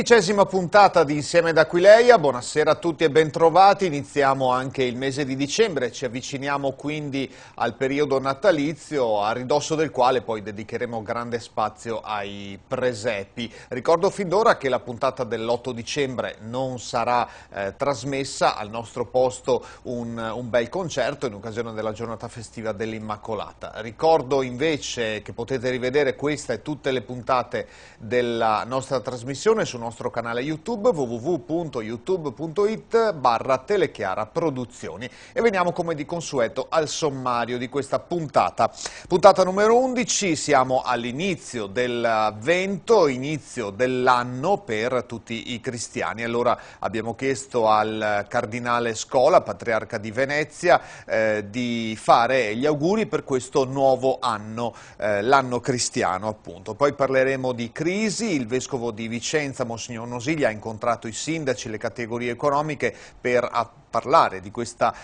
11ª puntata di Insieme da Aquileia, buonasera a tutti e bentrovati. Iniziamo anche il mese di dicembre, ci avviciniamo quindi al periodo natalizio, a ridosso del quale poi dedicheremo grande spazio ai presepi. Ricordo fin d'ora che la puntata dell'8 dicembre non sarà trasmessa, al nostro posto un bel concerto in occasione della giornata festiva dell'Immacolata. Ricordo invece che potete rivedere questa e tutte le puntate della nostra trasmissione sul nostro canale YouTube www.youtube.it/Telechiara Produzioni. E veniamo come di consueto al sommario di questa puntata. Puntata numero 11, siamo all'inizio dell'Avvento, inizio dell'anno per tutti i cristiani. Allora abbiamo chiesto al Cardinale Scola, Patriarca di Venezia, di fare gli auguri per questo nuovo anno, l'anno cristiano appunto. Poi parleremo di crisi, il Vescovo di Vicenza, Monsignor Nosiglia, ha incontrato i sindaci, le categorie economiche per parlare di questo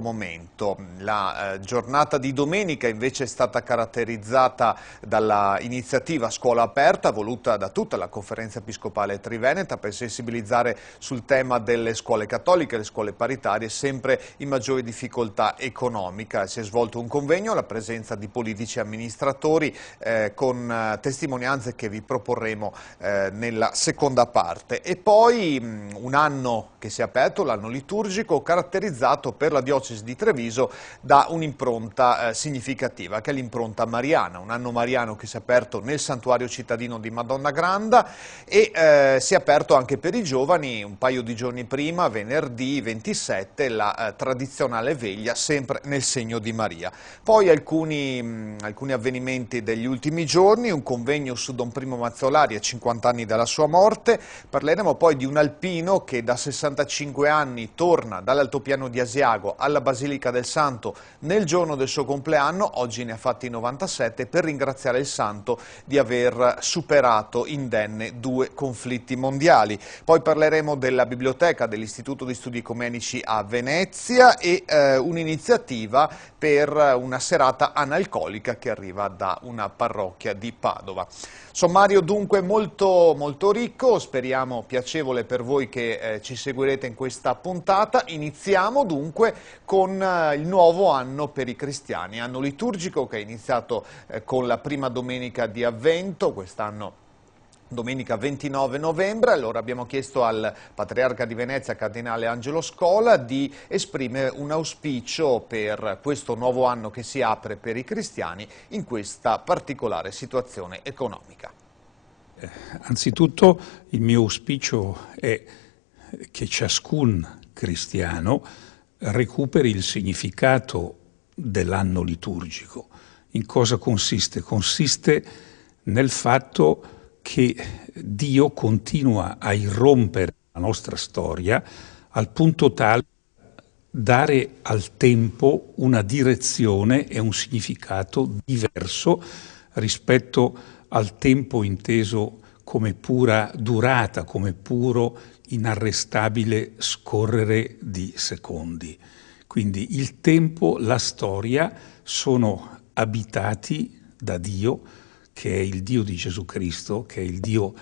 momento. La giornata di domenica invece è stata caratterizzata dalla iniziativa Scuola Aperta, voluta da tutta la Conferenza Episcopale Triveneta per sensibilizzare sul tema delle scuole cattoliche, le scuole paritarie, sempre in maggiore difficoltà economica. Si è svolto un convegno alla presenza di politici e amministratori con testimonianze che vi proporremo nella seconda parte. E poi un anno che si è aperto, l'anno liturgico, caratterizzato per la diocesi di Treviso da un'impronta significativa, che è l'impronta mariana. Un anno mariano che si è aperto nel santuario cittadino di Madonna Granda e si è aperto anche per i giovani un paio di giorni prima, venerdì 27, la tradizionale veglia, sempre nel segno di Maria. Poi alcuni avvenimenti degli ultimi giorni, un convegno su Don Primo Mazzolari a 50 anni dalla sua morte. Parleremo poi di un alpino che da 65 anni torna dall'altopiano di Asiago alla Basilica del Santo nel giorno del suo compleanno, oggi ne ha fatti 97, per ringraziare il santo di aver superato indenne 2 conflitti mondiali. Poi parleremo della biblioteca dell'Istituto di Studi Ecumenici a Venezia e un'iniziativa per una serata analcolica che arriva da una parrocchia di Padova. Sommario dunque molto, molto ricco, speriamo piacevole per voi che ci seguirete in questa puntata. Iniziamo dunque con il nuovo anno per i cristiani, anno liturgico che è iniziato con la prima domenica di Avvento, quest'anno domenica 29 novembre. Allora abbiamo chiesto al Patriarca di Venezia, Cardinale Angelo Scola, di esprimere un auspicio per questo nuovo anno che si apre per i cristiani in questa particolare situazione economica. Anzitutto il mio auspicio è che ciascun cristiano recuperi il significato dell'anno liturgico. In cosa consiste? Consiste nel fatto che Dio continua a irrompere la nostra storia al punto tale da dare al tempo una direzione e un significato diverso rispetto al tempo inteso come pura durata, come puro inarrestabile scorrere di secondi. Quindi il tempo, la storia sono abitati da Dio, che è il Dio di Gesù Cristo, che è il Dio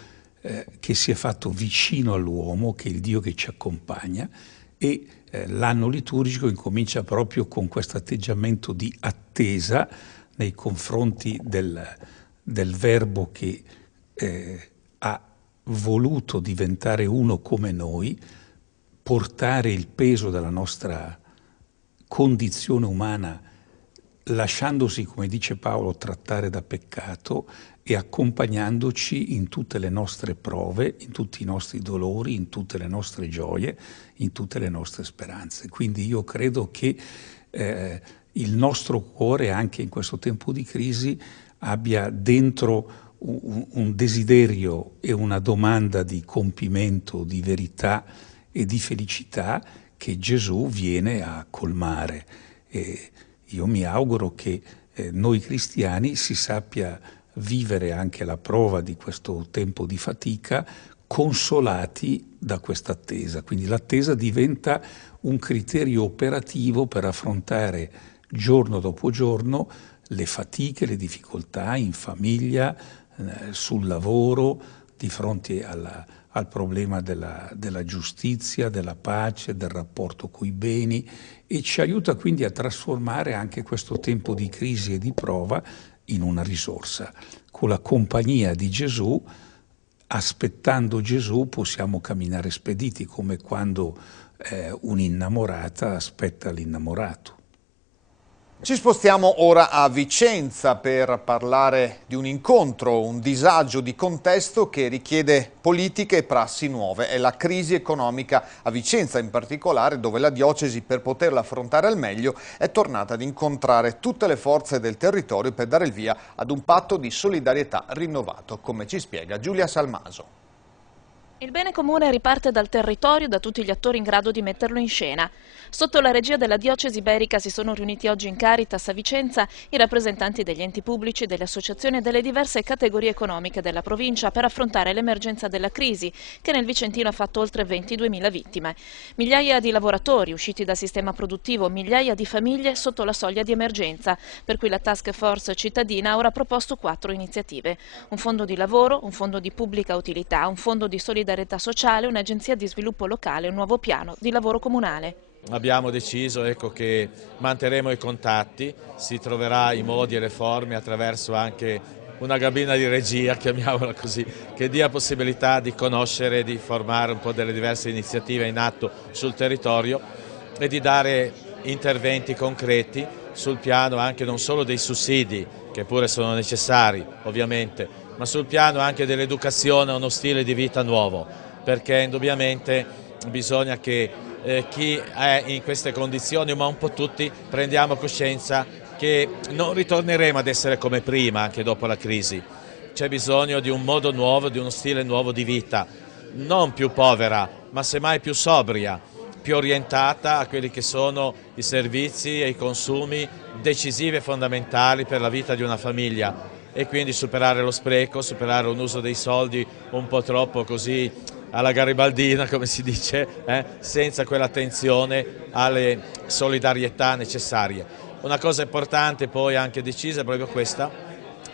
che si è fatto vicino all'uomo, che è il Dio che ci accompagna, e l'anno liturgico incomincia proprio con questo atteggiamento di attesa nei confronti del Verbo che ha voluto diventare uno come noi, portare il peso della nostra condizione umana, lasciandosi, come dice Paolo, trattare da peccato e accompagnandoci in tutte le nostre prove, in tutti i nostri dolori, in tutte le nostre gioie, in tutte le nostre speranze. Quindi io credo che il nostro cuore, anche in questo tempo di crisi, abbia dentro un desiderio e una domanda di compimento, di verità e di felicità che Gesù viene a colmare. E io mi auguro che noi cristiani si sappia vivere anche la prova di questo tempo di fatica consolati da questa attesa. Quindi l'attesa diventa un criterio operativo per affrontare giorno dopo giorno le fatiche, le difficoltà in famiglia, sul lavoro, di fronte al problema della giustizia, della pace, del rapporto coi beni, e ci aiuta quindi a trasformare anche questo tempo di crisi e di prova in una risorsa. Con la compagnia di Gesù, aspettando Gesù, possiamo camminare spediti, come quando un'innamorata aspetta l'innamorato. Ci spostiamo ora a Vicenza per parlare di un incontro, un disagio di contesto che richiede politiche e prassi nuove. È la crisi economica a Vicenza in particolare, dove la diocesi, per poterla affrontare al meglio, è tornata ad incontrare tutte le forze del territorio per dare il via ad un patto di solidarietà rinnovato, come ci spiega Giulia Salmaso. Il bene comune riparte dal territorio, da tutti gli attori in grado di metterlo in scena. Sotto la regia della diocesi iberica si sono riuniti oggi in Caritas a Vicenza i rappresentanti degli enti pubblici, delle associazioni e delle diverse categorie economiche della provincia per affrontare l'emergenza della crisi, che nel Vicentino ha fatto oltre 22.000 vittime. Migliaia di lavoratori usciti dal sistema produttivo, migliaia di famiglie sotto la soglia di emergenza, per cui la Task Force cittadina ha ora proposto 4 iniziative. Un fondo di lavoro, un fondo di pubblica utilità, un fondo di solidarietà sociale, un'agenzia di sviluppo locale e un nuovo piano di lavoro comunale. Abbiamo deciso che manterremo i contatti, si troverà i modi e le forme attraverso anche una cabina di regia, chiamiamola così, che dia possibilità di conoscere, di formare un po' delle diverse iniziative in atto sul territorio e di dare interventi concreti sul piano anche non solo dei sussidi, che pure sono necessari ovviamente, ma sul piano anche dell'educazione a uno stile di vita nuovo, perché indubbiamente bisogna che chi è in queste condizioni, ma un po' tutti, prendiamo coscienza che non ritorneremo ad essere come prima anche dopo la crisi. C'è bisogno di un modo nuovo, di uno stile nuovo di vita, non più povera, ma semmai più sobria, più orientata a quelli che sono i servizi e i consumi decisivi e fondamentali per la vita di una famiglia, e quindi superare lo spreco, superare un uso dei soldi un po' troppo così alla garibaldina, come si dice, senza quell'attenzione alle solidarietà necessarie. Una cosa importante poi anche decisa è proprio questa,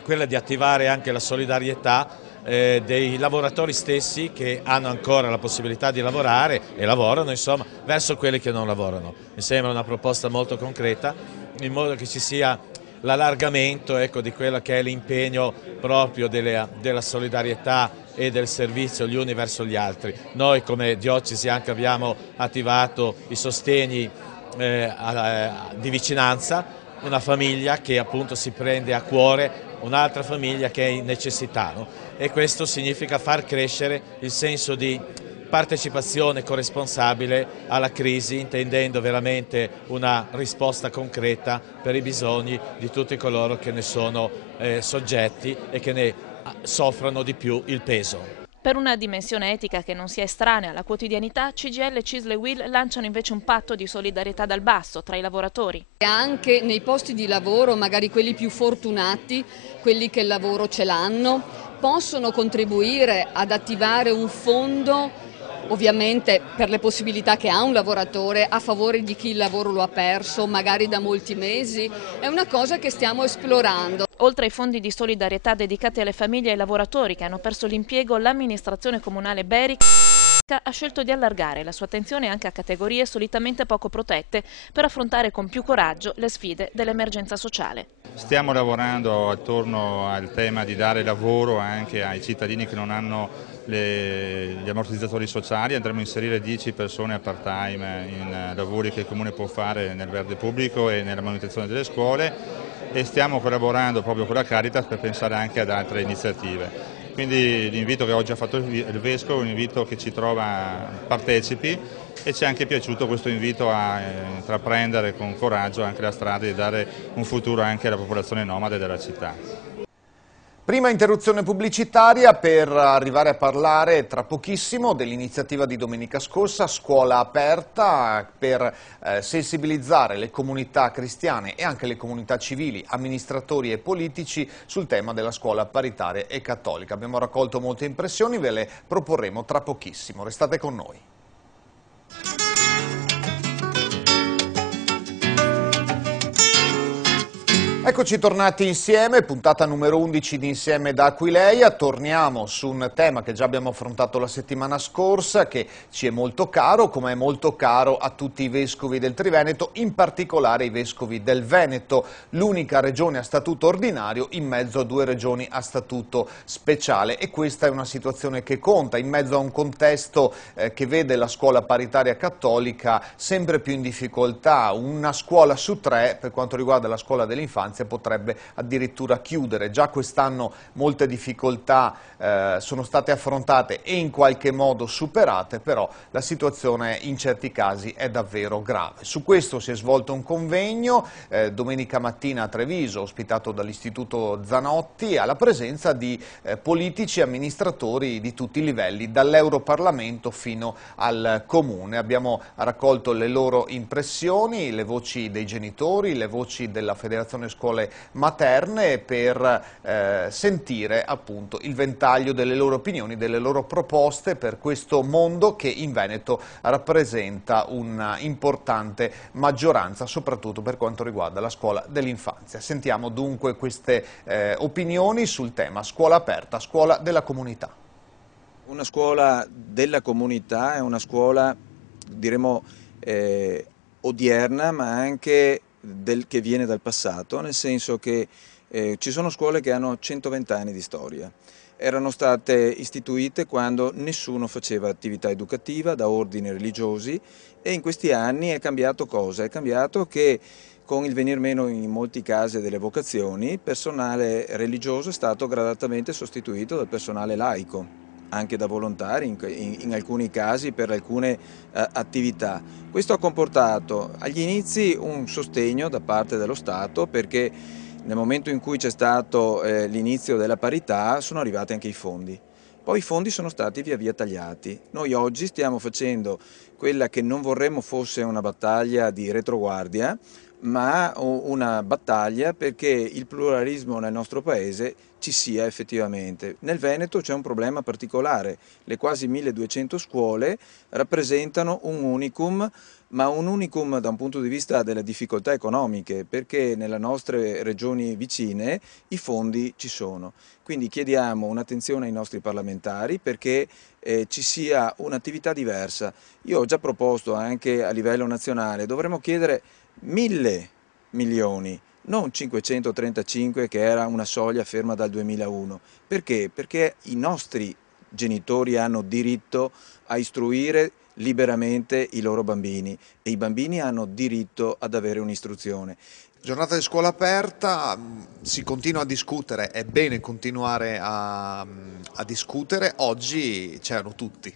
quella di attivare anche la solidarietà dei lavoratori stessi che hanno ancora la possibilità di lavorare e lavorano, insomma, verso quelli che non lavorano. Mi sembra una proposta molto concreta, in modo che ci sia l'allargamento di quello che è l'impegno proprio della solidarietà e del servizio gli uni verso gli altri. Noi come diocesi anche abbiamo attivato i sostegni di vicinanza, una famiglia che appunto si prende a cuore un'altra famiglia che è in necessità, no? E questo significa far crescere il senso di partecipazione corresponsabile alla crisi, intendendo veramente una risposta concreta per i bisogni di tutti coloro che ne sono soggetti e che ne soffrono di più il peso. Per una dimensione etica che non sia estranea alla quotidianità, CGIL, CISL e UIL lanciano invece un patto di solidarietà dal basso tra i lavoratori. Anche nei posti di lavoro, magari quelli più fortunati, quelli che il lavoro ce l'hanno, possono contribuire ad attivare un fondo, ovviamente per le possibilità che ha un lavoratore, a favore di chi il lavoro lo ha perso, magari da molti mesi. È una cosa che stiamo esplorando. Oltre ai fondi di solidarietà dedicati alle famiglie e ai lavoratori che hanno perso l'impiego, l'amministrazione comunale iberica ha scelto di allargare la sua attenzione anche a categorie solitamente poco protette per affrontare con più coraggio le sfide dell'emergenza sociale. Stiamo lavorando attorno al tema di dare lavoro anche ai cittadini che non hanno gli ammortizzatori sociali. Andremo a inserire 10 persone a part-time in lavori che il Comune può fare nel verde pubblico e nella manutenzione delle scuole, e stiamo collaborando proprio con la Caritas per pensare anche ad altre iniziative. Quindi l'invito che oggi ha fatto il Vescovo è un invito che ci trova partecipi, e ci è anche piaciuto questo invito a intraprendere con coraggio anche la strada di dare un futuro anche alla popolazione nomade della città. Prima interruzione pubblicitaria per arrivare a parlare tra pochissimo dell'iniziativa di domenica scorsa, Scuola Aperta, per sensibilizzare le comunità cristiane e anche le comunità civili, amministratori e politici sul tema della scuola paritaria e cattolica. Abbiamo raccolto molte impressioni, ve le proporremo tra pochissimo. Restate con noi. Eccoci tornati insieme, puntata numero 11 di Insieme da Aquileia. Torniamo su un tema che già abbiamo affrontato la settimana scorsa, che ci è molto caro, come è molto caro a tutti i vescovi del Triveneto, in particolare i vescovi del Veneto, l'unica regione a statuto ordinario in mezzo a due regioni a statuto speciale. E questa è una situazione che conta, in mezzo a un contesto che vede la scuola paritaria cattolica sempre più in difficoltà. Una scuola su tre, per quanto riguarda la scuola dell'infanzia, potrebbe addirittura chiudere. Già quest'anno molte difficoltà sono state affrontate e in qualche modo superate, però la situazione in certi casi è davvero grave. Su questo si è svolto un convegno domenica mattina a Treviso, ospitato dall'Istituto Zanotti, alla presenza di politici e amministratori di tutti i livelli, dall'Europarlamento fino al Comune. Abbiamo raccolto le loro impressioni, le voci dei genitori, le voci della Federazione Scuole Materne, per sentire appunto il ventaglio delle loro opinioni, delle loro proposte per questo mondo che in Veneto rappresenta un'importante maggioranza, soprattutto per quanto riguarda la scuola dell'infanzia. Sentiamo dunque queste opinioni sul tema scuola aperta, scuola della comunità. Una scuola della comunità è una scuola, diremo, odierna, ma anche che viene dal passato, nel senso che ci sono scuole che hanno 120 anni di storia. Erano state istituite quando nessuno faceva attività educativa da ordini religiosi, e in questi anni è cambiato cosa? È cambiato che con il venir meno in molti casi delle vocazioni, il personale religioso è stato gradatamente sostituito dal personale laico, anche da volontari in alcuni casi per alcune attività. Questo ha comportato agli inizi un sostegno da parte dello Stato, perché nel momento in cui c'è stato l'inizio della parità sono arrivati anche i fondi. Poi i fondi sono stati via via tagliati. Noi oggi stiamo facendo quella che non vorremmo fosse una battaglia di retroguardia, ma una battaglia perché il pluralismo nel nostro Paese ci sia effettivamente. Nel Veneto c'è un problema particolare: le quasi 1200 scuole rappresentano un unicum, ma un unicum da un punto di vista delle difficoltà economiche, perché nelle nostre regioni vicine i fondi ci sono. Quindi chiediamo un'attenzione ai nostri parlamentari perché ci sia un'attività diversa. Io ho già proposto anche a livello nazionale, dovremmo chiedere 1.000 milioni, non 535 che era una soglia ferma dal 2001. Perché? Perché i nostri genitori hanno diritto a istruire liberamente i loro bambini e i bambini hanno diritto ad avere un'istruzione. Giornata di scuola aperta, si continua a discutere, è bene continuare a discutere, oggi c'erano tutti.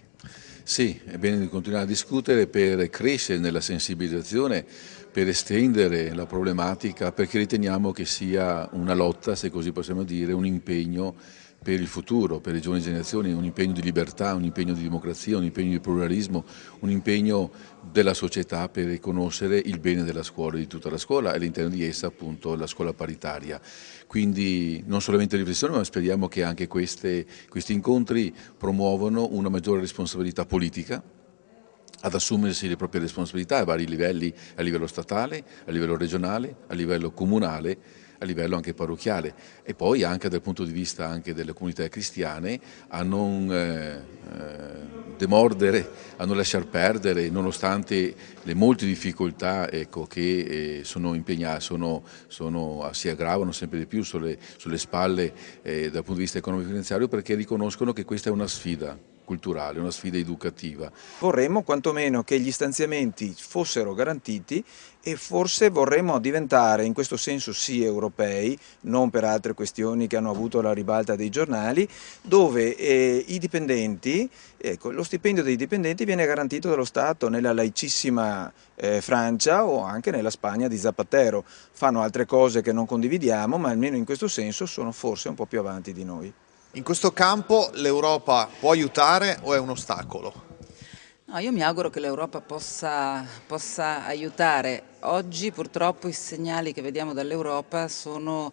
Sì, è bene continuare a discutere per crescere nella sensibilizzazione, per estendere la problematica, perché riteniamo che sia una lotta, se così possiamo dire, un impegno per il futuro, per le giovani generazioni, un impegno di libertà, un impegno di democrazia, un impegno di pluralismo, un impegno della società per riconoscere il bene della scuola, di tutta la scuola, e all'interno di essa appunto la scuola paritaria. Quindi non solamente riflessione, ma speriamo che anche questi incontri promuovano una maggiore responsabilità politica, ad assumersi le proprie responsabilità a vari livelli, a livello statale, a livello regionale, a livello comunale, a livello anche parrocchiale, e poi anche dal punto di vista anche delle comunità cristiane a non demordere, a non lasciar perdere, nonostante le molte difficoltà, ecco, che si aggravano sempre di più sulle spalle dal punto di vista economico e finanziario, perché riconoscono che questa è una sfida culturale, una sfida educativa. Vorremmo quantomeno che gli stanziamenti fossero garantiti, e forse vorremmo diventare, in questo senso sì, europei, non per altre questioni che hanno avuto la ribalta dei giornali, dove i dipendenti, ecco, lo stipendio dei dipendenti viene garantito dallo Stato, nella laicissima Francia o anche nella Spagna di Zapatero. Fanno altre cose che non condividiamo, ma almeno in questo senso sono forse un po' più avanti di noi. In questo campo l'Europa può aiutare o è un ostacolo? No, io mi auguro che l'Europa possa aiutare. Oggi purtroppo i segnali che vediamo dall'Europa sono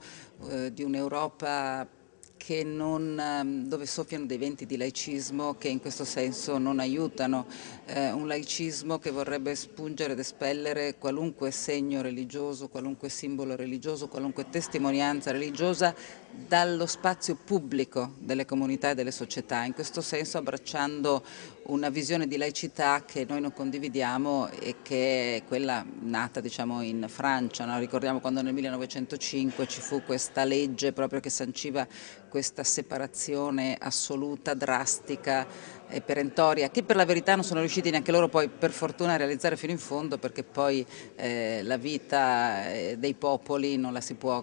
di un'Europa dove soffiano dei venti di laicismo che in questo senso non aiutano, un laicismo che vorrebbe espungere ed espellere qualunque segno religioso, qualunque simbolo religioso, qualunque testimonianza religiosa dallo spazio pubblico delle comunità e delle società, in questo senso abbracciando una visione di laicità che noi non condividiamo e che è quella nata, diciamo, in Francia, no? Ricordiamo quando nel 1905 ci fu questa legge proprio che sanciva questa separazione assoluta, drastica e perentoria, che per la verità non sono riusciti neanche loro poi per fortuna a realizzare fino in fondo, perché poi la vita dei popoli non la si può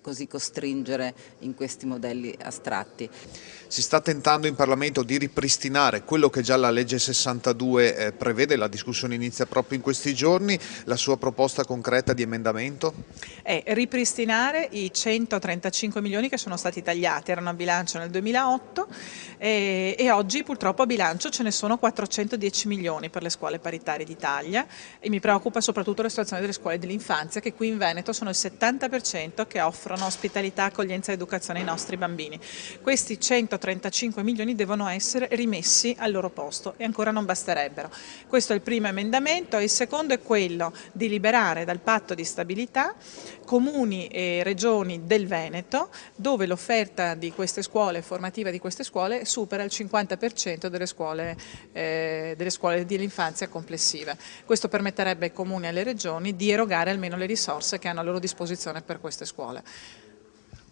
così costringere in questi modelli astratti. Si sta tentando in Parlamento di ripristinare quello che già la legge 62 prevede, la discussione inizia proprio in questi giorni, la sua proposta concreta di emendamento? È ripristinare i 135 milioni che sono stati tagliati, erano a bilancio nel 2008 e oggi purtroppo a bilancio ce ne sono 410 milioni per le scuole paritarie d'Italia e mi preoccupa soprattutto la situazione delle scuole dell'infanzia, che qui in Veneto sono il 70% che offrono ospitalità, accoglienza e educazione ai nostri bambini. Questi 135 milioni devono essere rimessi al loro posto e ancora non basterebbero. Questo è il primo emendamento. Il secondo è quello di liberare dal patto di stabilità comuni e regioni del Veneto, dove l'offerta di queste scuole, formativa di queste scuole, supera il 50% delle scuole dell'infanzia complessive. Questo permetterebbe ai comuni e alle regioni di erogare almeno le risorse che hanno a loro disposizione per queste scuole.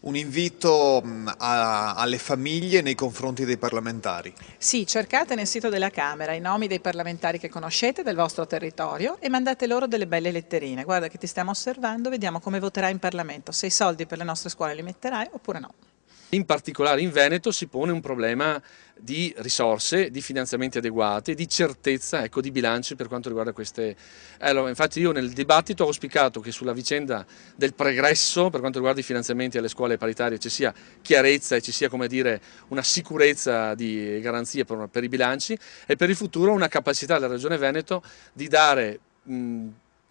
Un invito alle famiglie nei confronti dei parlamentari? Sì, cercate nel sito della Camera i nomi dei parlamentari che conoscete del vostro territorio e mandate loro delle belle letterine. Guarda che ti stiamo osservando, vediamo come voterai in Parlamento, se i soldi per le nostre scuole li metterai oppure no. In particolare in Veneto si pone un problema di risorse, di finanziamenti adeguati, di certezza, ecco, di bilanci per quanto riguarda queste. Allora, infatti io nel dibattito ho auspicato che sulla vicenda del pregresso per quanto riguarda i finanziamenti alle scuole paritarie ci sia chiarezza e ci sia, come dire, una sicurezza di garanzie per i bilanci e per il futuro una capacità della Regione Veneto di dare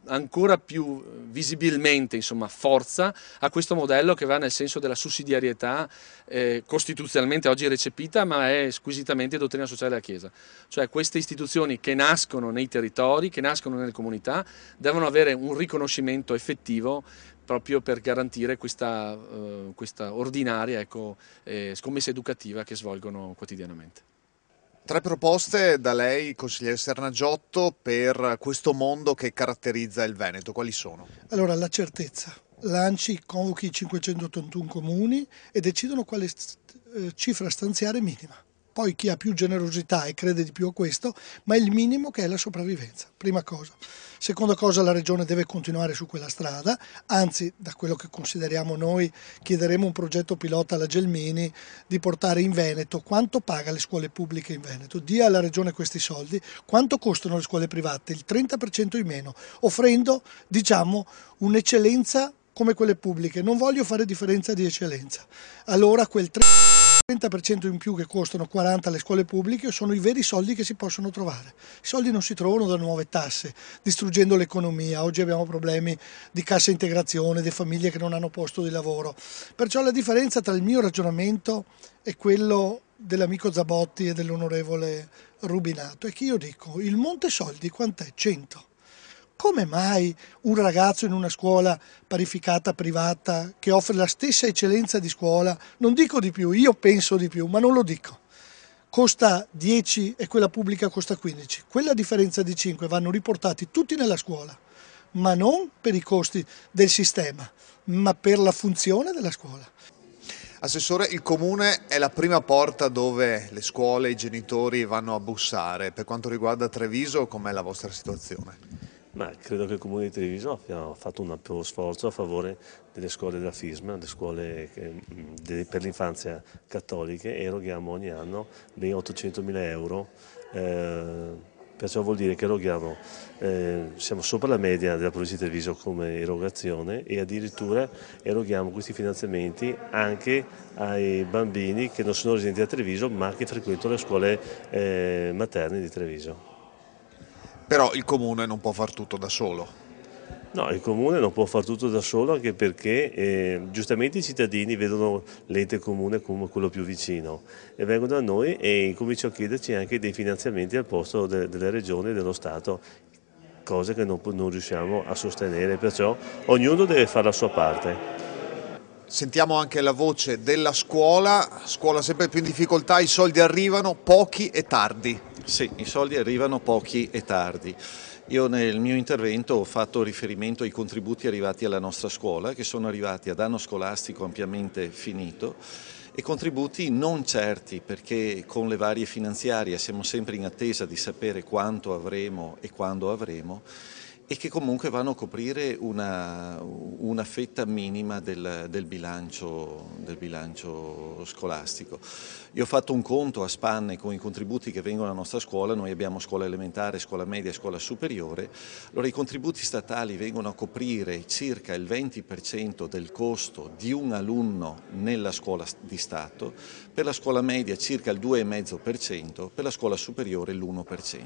ancora più visibilmente, insomma, forza a questo modello che va nel senso della sussidiarietà costituzionalmente oggi recepita, ma è squisitamente dottrina sociale della Chiesa. Cioè queste istituzioni che nascono nei territori, che nascono nelle comunità, devono avere un riconoscimento effettivo proprio per garantire questa ordinaria, ecco, scommessa educativa che svolgono quotidianamente. 3 proposte da lei, consigliere Sernagiotto, per questo mondo che caratterizza il Veneto. Quali sono? Allora, la certezza. L'ANCI convochi i 581 comuni e decidono quale cifra stanziare minima. Poi chi ha più generosità e crede di più a questo, ma il minimo che è la sopravvivenza, prima cosa. Seconda cosa, la Regione deve continuare su quella strada, anzi, da quello che consideriamo noi, chiederemo un progetto pilota alla Gelmini di portare in Veneto quanto paga le scuole pubbliche in Veneto, dia alla Regione questi soldi, quanto costano le scuole private, il 30% in meno, offrendo, diciamo, un'eccellenza come quelle pubbliche. Non voglio fare differenza di eccellenza. Allora quel 30% in più che costano 40 alle scuole pubbliche sono i veri soldi che si possono trovare. I soldi non si trovano da nuove tasse, distruggendo l'economia. Oggi abbiamo problemi di cassa integrazione, di famiglie che non hanno posto di lavoro. Perciò la differenza tra il mio ragionamento e quello dell'amico Zabotti e dell'onorevole Rubinato è che io dico, il monte soldi quant'è? 100. Come mai un ragazzo in una scuola parificata privata che offre la stessa eccellenza di scuola, non dico di più, io penso di più, ma non lo dico, costa 10 e quella pubblica costa 15? Quella differenza di 5 vanno riportati tutti nella scuola, ma non per i costi del sistema, ma per la funzione della scuola. Assessore, il Comune è la prima porta dove le scuole e i genitori vanno a bussare. Per quanto riguarda Treviso, com'è la vostra situazione? Ma credo che il Comune di Treviso abbia fatto un ampio sforzo a favore delle scuole della FISM, le scuole per l'infanzia cattoliche, e eroghiamo ogni anno ben 800.000 euro, perciò vuol dire che eroghiamo, siamo sopra la media della provincia di Treviso come erogazione e addirittura eroghiamo questi finanziamenti anche ai bambini che non sono residenti a Treviso ma che frequentano le scuole materne di Treviso. Però il Comune non può far tutto da solo. No, il Comune non può fare tutto da solo, anche perché giustamente i cittadini vedono l'ente comune come quello più vicino e vengono da noi e cominciano a chiederci anche dei finanziamenti al posto delle regioni e dello Stato, cose che non riusciamo a sostenere, perciò ognuno deve fare la sua parte. Sentiamo anche la voce della scuola sempre più in difficoltà, i soldi arrivano pochi e tardi. Sì, i soldi arrivano pochi e tardi. Io nel mio intervento ho fatto riferimento ai contributi arrivati alla nostra scuola, che sono arrivati ad anno scolastico ampiamente finito, e contributi non certi, perché con le varie finanziarie siamo sempre in attesa di sapere quanto avremo e quando avremo, e che comunque vanno a coprire una fetta minima del bilancio scolastico. Io ho fatto un conto a spanne con i contributi che vengono alla nostra scuola. Noi abbiamo scuola elementare, scuola media e scuola superiore. Allora i contributi statali vengono a coprire circa il 20% del costo di un alunno nella scuola di Stato, per la scuola media circa il 2,5%, per la scuola superiore l'1%.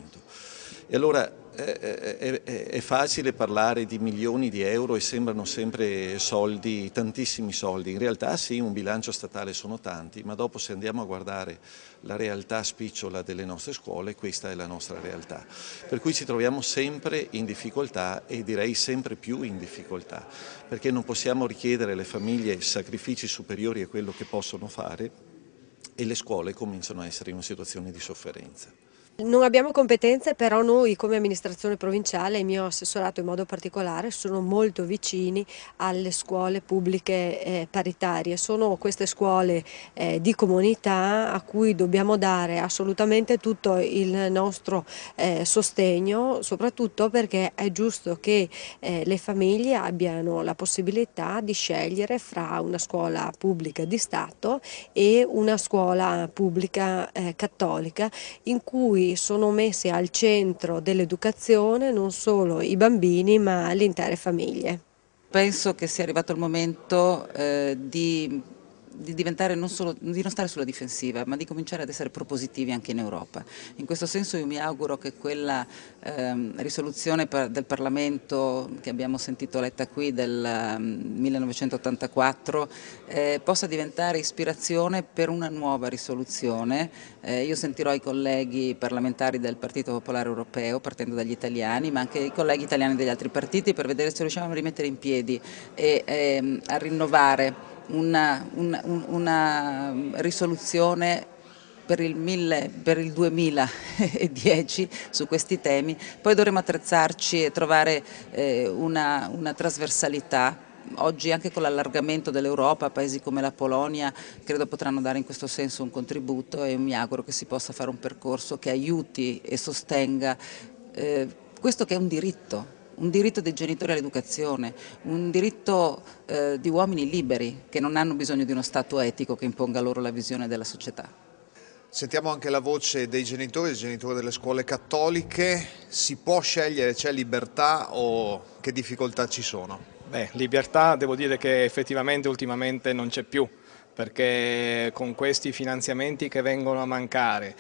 E allora è facile parlare di milioni di euro e sembrano sempre soldi, tantissimi soldi. In realtà sì, un bilancio statale sono tanti, ma dopo se andiamo a guardare la realtà spicciola delle nostre scuole, questa è la nostra realtà. Per cui ci troviamo sempre in difficoltà e direi sempre più in difficoltà, perché non possiamo richiedere alle famiglie sacrifici superiori a quello che possono fare e le scuole cominciano a essere in una situazione di sofferenza. Non abbiamo competenze, però noi come amministrazione provinciale, il mio assessorato in modo particolare, sono molto vicini alle scuole pubbliche paritarie. Sono queste scuole di comunità a cui dobbiamo dare assolutamente tutto il nostro sostegno, soprattutto perché è giusto che le famiglie abbiano la possibilità di scegliere fra una scuola pubblica di Stato e una scuola pubblica cattolica, in cui sono messi al centro dell'educazione non solo i bambini ma le intere famiglie. Penso che sia arrivato il momento di diventare di non stare sulla difensiva, ma di cominciare ad essere propositivi anche in Europa. In questo senso io mi auguro che quella risoluzione del Parlamento che abbiamo sentito letta qui del 1984 possa diventare ispirazione per una nuova risoluzione. Io sentirò i colleghi parlamentari del Partito Popolare Europeo, partendo dagli italiani, ma anche i colleghi italiani degli altri partiti, per vedere se riusciamo a rimettere in piedi e a rinnovare una risoluzione per il 2010 su questi temi. Poi dovremo attrezzarci e trovare una trasversalità. Oggi anche con l'allargamento dell'Europa, paesi come la Polonia credo potranno dare in questo senso un contributo, e mi auguro che si possa fare un percorso che aiuti e sostenga questo che è un diritto dei genitori all'educazione, un diritto di uomini liberi che non hanno bisogno di uno Stato etico che imponga loro la visione della società. Sentiamo anche la voce dei genitori delle scuole cattoliche. Si può scegliere, c'è libertà o che difficoltà ci sono? Beh, libertà devo dire che effettivamente ultimamente non c'è più, perché con questi finanziamenti che vengono a mancare,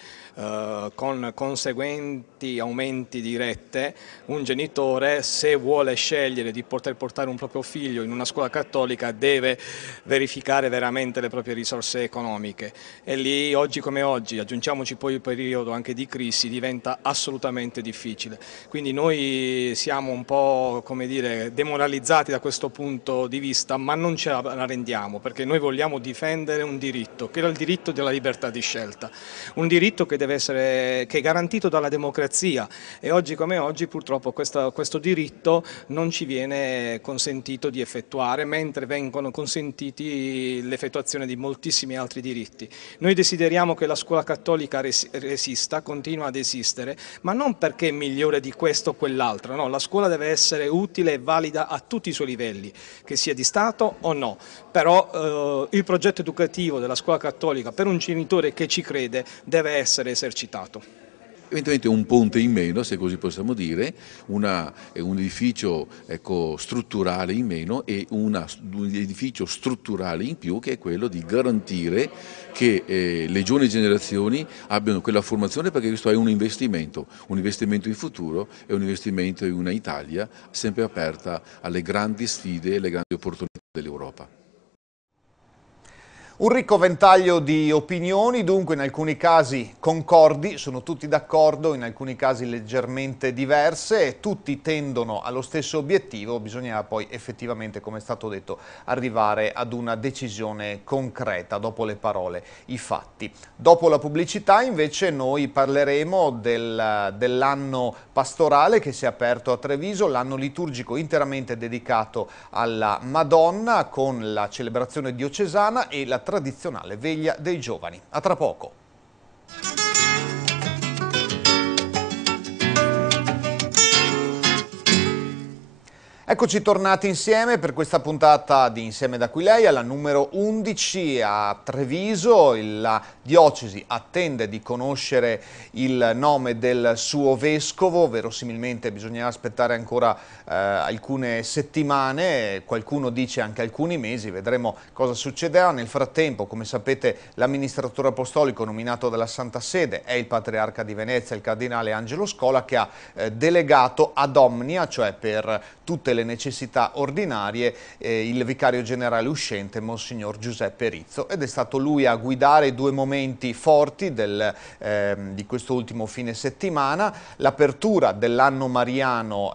con conseguenti aumenti di rette, un genitore, se vuole scegliere di poter portare un proprio figlio in una scuola cattolica, deve verificare veramente le proprie risorse economiche, e lì oggi come oggi, aggiungiamoci poi il periodo anche di crisi, diventa assolutamente difficile. Quindi noi siamo un po', come dire, demoralizzati da questo punto di vista, ma non ce la rendiamo, perché noi vogliamo difendere un diritto, che è il diritto della libertà di scelta, un diritto che che è garantito dalla democrazia, e oggi come oggi purtroppo questo diritto non ci viene consentito di effettuare, mentre vengono consentiti l'effettuazione di moltissimi altri diritti. Noi desideriamo che la scuola cattolica resista, continua ad esistere, ma non perché è migliore di questo o quell'altro, no, la scuola deve essere utile e valida a tutti i suoi livelli, che sia di Stato o no, però il progetto educativo della scuola cattolica per un genitore che ci crede deve essere esercitato. eventualmente un ponte in meno, se così possiamo dire, un edificio strutturale in meno e un edificio strutturale in più, che è quello di garantire che le giovani generazioni abbiano quella formazione, perché questo è un investimento in futuro, è un investimento in una Italia sempre aperta alle grandi sfide e alle grandi opportunità dell'Europa. Un ricco ventaglio di opinioni, dunque in alcuni casi concordi, sono tutti d'accordo, in alcuni casi leggermente diverse, tutti tendono allo stesso obiettivo, bisogna poi effettivamente, come è stato detto, arrivare ad una decisione concreta, dopo le parole, i fatti. Dopo la pubblicità invece noi parleremo dell'anno pastorale che si è aperto a Treviso, l'anno liturgico interamente dedicato alla Madonna, con la celebrazione diocesana e la tradizionale veglia dei giovani. A tra poco. Eccoci tornati insieme per questa puntata di Insieme da Aquileia, la numero 11 a Treviso. La diocesi attende di conoscere il nome del suo vescovo, verosimilmente bisognerà aspettare ancora alcune settimane, qualcuno dice anche alcuni mesi, vedremo cosa succederà. Nel frattempo, come sapete, l'amministratore apostolico nominato dalla Santa Sede è il patriarca di Venezia, il cardinale Angelo Scola, che ha delegato ad omnia, cioè per tutte le necessità ordinarie, il vicario generale uscente, Monsignor Giuseppe Rizzo, ed è stato lui a guidare due momenti forti di questo ultimo fine settimana: l'apertura dell'anno mariano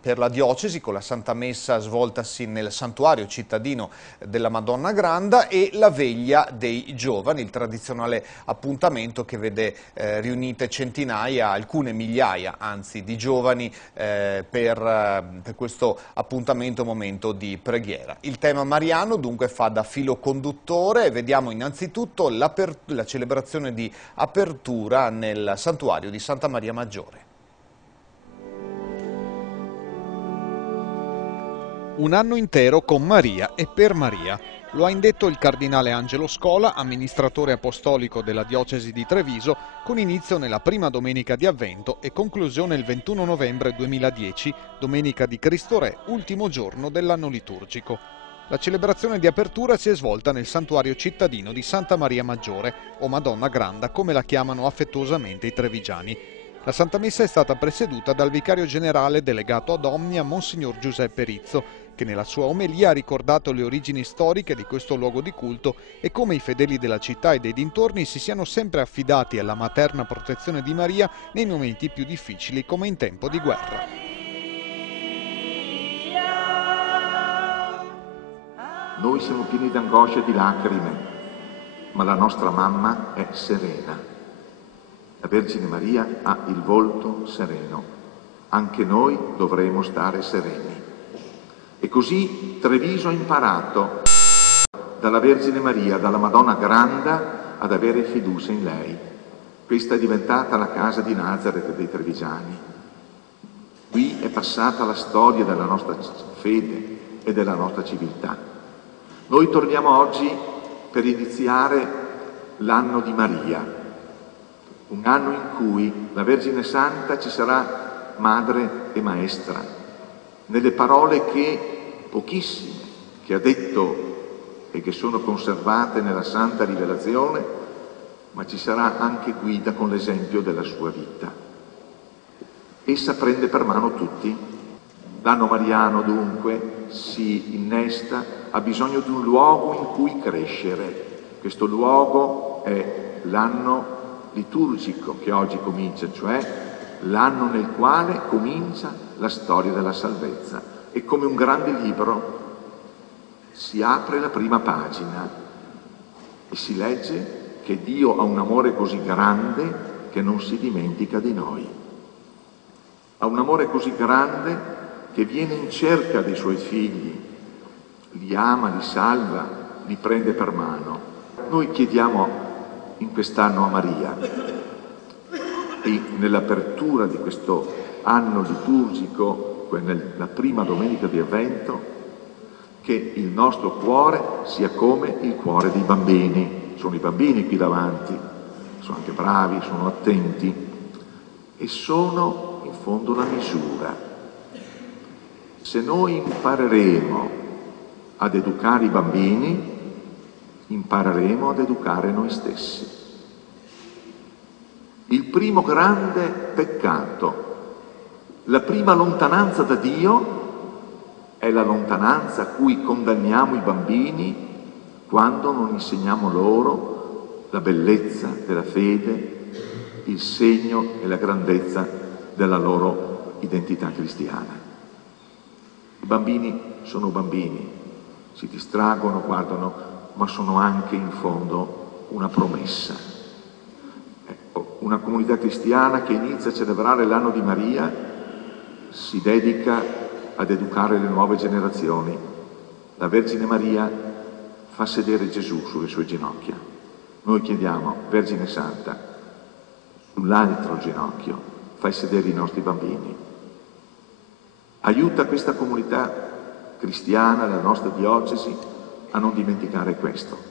per la diocesi con la Santa Messa svoltasi nel santuario cittadino della Madonna Granda e la veglia dei giovani, il tradizionale appuntamento che vede riunite centinaia, alcune migliaia anzi, di giovani per questo appuntamento, momento di preghiera. Il tema mariano dunque fa da filo conduttore. Vediamo innanzitutto la celebrazione di apertura nel santuario di Santa Maria Maggiore. Un anno intero con Maria e per Maria. Lo ha indetto il cardinale Angelo Scola, amministratore apostolico della diocesi di Treviso, con inizio nella prima domenica di Avvento e conclusione il 21 novembre 2010, domenica di Cristo Re, ultimo giorno dell'anno liturgico. La celebrazione di apertura si è svolta nel santuario cittadino di Santa Maria Maggiore, o Madonna Granda, come la chiamano affettuosamente i trevigiani. La Santa Messa è stata presieduta dal vicario generale delegato ad Omnia, Monsignor Giuseppe Rizzo, che nella sua omelia ha ricordato le origini storiche di questo luogo di culto e come i fedeli della città e dei dintorni si siano sempre affidati alla materna protezione di Maria nei momenti più difficili, come in tempo di guerra. Noi siamo pieni d'angoscia e di lacrime, ma la nostra mamma è serena. La Vergine Maria ha il volto sereno. Anche noi dovremo stare sereni. E così Treviso ha imparato dalla Vergine Maria, dalla Madonna Granda, ad avere fiducia in lei. Questa è diventata la casa di Nazareth dei trevigiani. Qui è passata la storia della nostra fede e della nostra civiltà. Noi torniamo oggi per iniziare l'anno di Maria, un anno in cui la Vergine Santa ci sarà madre e maestra, nelle parole pochissime che ha detto e che sono conservate nella Santa Rivelazione, ma ci sarà anche guida con l'esempio della sua vita. Essa prende per mano tutti. L'anno mariano dunque si innesta, ha bisogno di un luogo in cui crescere. Questo luogo è l'anno liturgico che oggi comincia, cioè l'anno nel quale comincia la storia della salvezza. E come un grande libro si apre la prima pagina e si legge che Dio ha un amore così grande che non si dimentica di noi. Ha un amore così grande che viene in cerca dei suoi figli, li ama, li salva, li prende per mano. Noi chiediamo in quest'anno a Maria e nell'apertura di questo anno liturgico, nella prima domenica di Avvento, che il nostro cuore sia come il cuore dei bambini. Sono i bambini qui davanti, sono anche bravi, sono attenti, e sono in fondo la misura. Se noi impareremo ad educare i bambini, impareremo ad educare noi stessi. Il primo grande peccato, la prima lontananza da Dio, è la lontananza a cui condanniamo i bambini quando non insegniamo loro la bellezza della fede, il segno e la grandezza della loro identità cristiana. I bambini sono bambini, si distraggono, guardano, ma sono anche in fondo una promessa. Ecco, una comunità cristiana che inizia a celebrare l'anno di Maria si dedica ad educare le nuove generazioni. La Vergine Maria fa sedere Gesù sulle sue ginocchia. Noi chiediamo, Vergine Santa, sull'altro ginocchio fai sedere i nostri bambini. Aiuta questa comunità cristiana, la nostra diocesi, a non dimenticare questo.